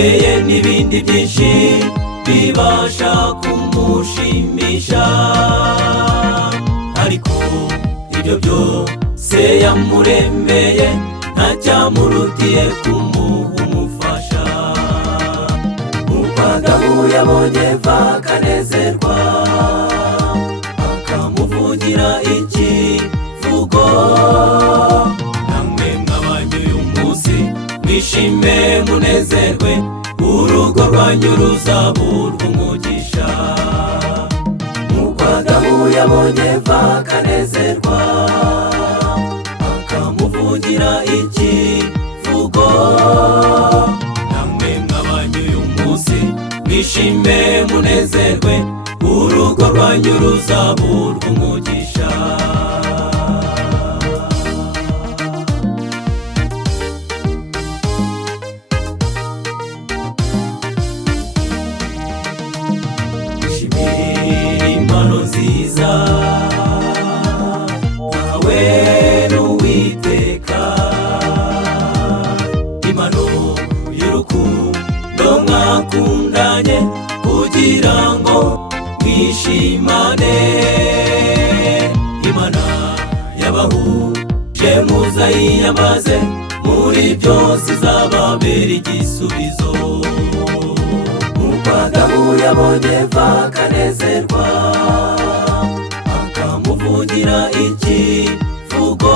yamukoreye n'ibindi byinshi bibasha kumushimisha, ariko ibyo byose yamuremeye ntacyamurutiye kumuha umufasha. Nuko Adamu yabonye Eva akanezerwa, akamuvugira ikivugo. Namwe mwabanye uyu munsi mwishime munezerwe, urugo rwanyu ruzaburwa umugisha. Nuko Adamu yabonye Eva akanezerwa, akamuvugira ikivugo. Namwe mwabanye uyu munsi mwishime munezerwe, urugo rwanyu ruzaburwa umugisha. Impano nziza wawe n'Uwiteka, impano y'urukundo mwakundanye kugira ngo mwishimane. Imana yabahuje muzayiyambaze, muri byose izababera igisubizo. Nuko Adamu yabonye Eva akanezerwa, akamuvugira ikivugo.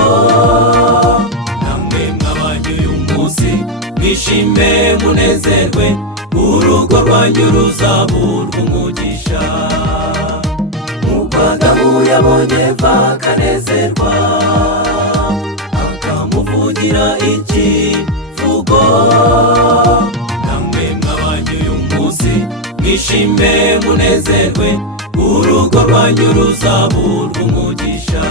Namwe mwabanye uyu munsi mwishime munezerwe, urugo rwanyu ruzaburwa umugisha. Nuko Adamu yabonye Eva akanezerwa, akamuvugira ikivugo. Namwe mwabanye uyu munsi mwishime munezerwe, urugo rwanyu ruzaburwa umugisha.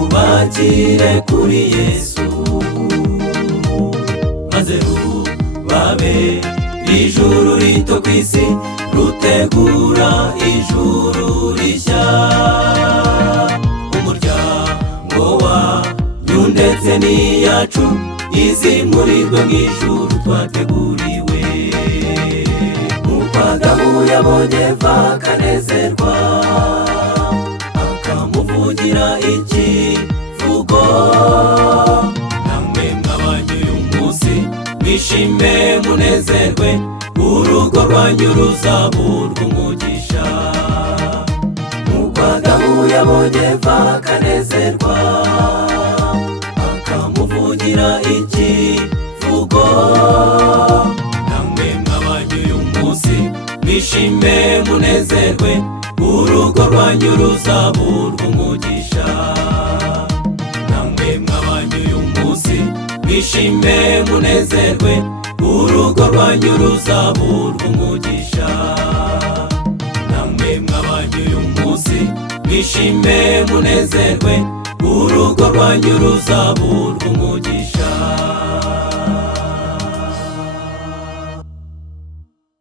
Ubakire kuri Yesu, maze rubabe ijuru rito ku isi, rutegura ijuru rishya. Umuryango wanyu ndetse n'iyacu izimurirwe mu ijuru twateguriwe. Nuko Adamu yabonye Eva akanezerwa, akamuvugira ikivugo. Namwe mwabanye uyu munsi mwishime munezerwe, urugo rwanyu ruzaburwa umugisha. Nuko Adamu yabonye Eva akanezerwa, akamuvugira ikivugo. Namwe mwabanye uyu munsi mwishime munezerwe, urugo rwanyu ruzaburwa umugisha. Namwe mwabanye uyu munsi mwishime munezerwe, urugo rwanyu ruzaburwa umugisha. Namwe mwabanye uyu munsi mwishime munezerwe, urugo rwanyu ruzaburwa umugisha.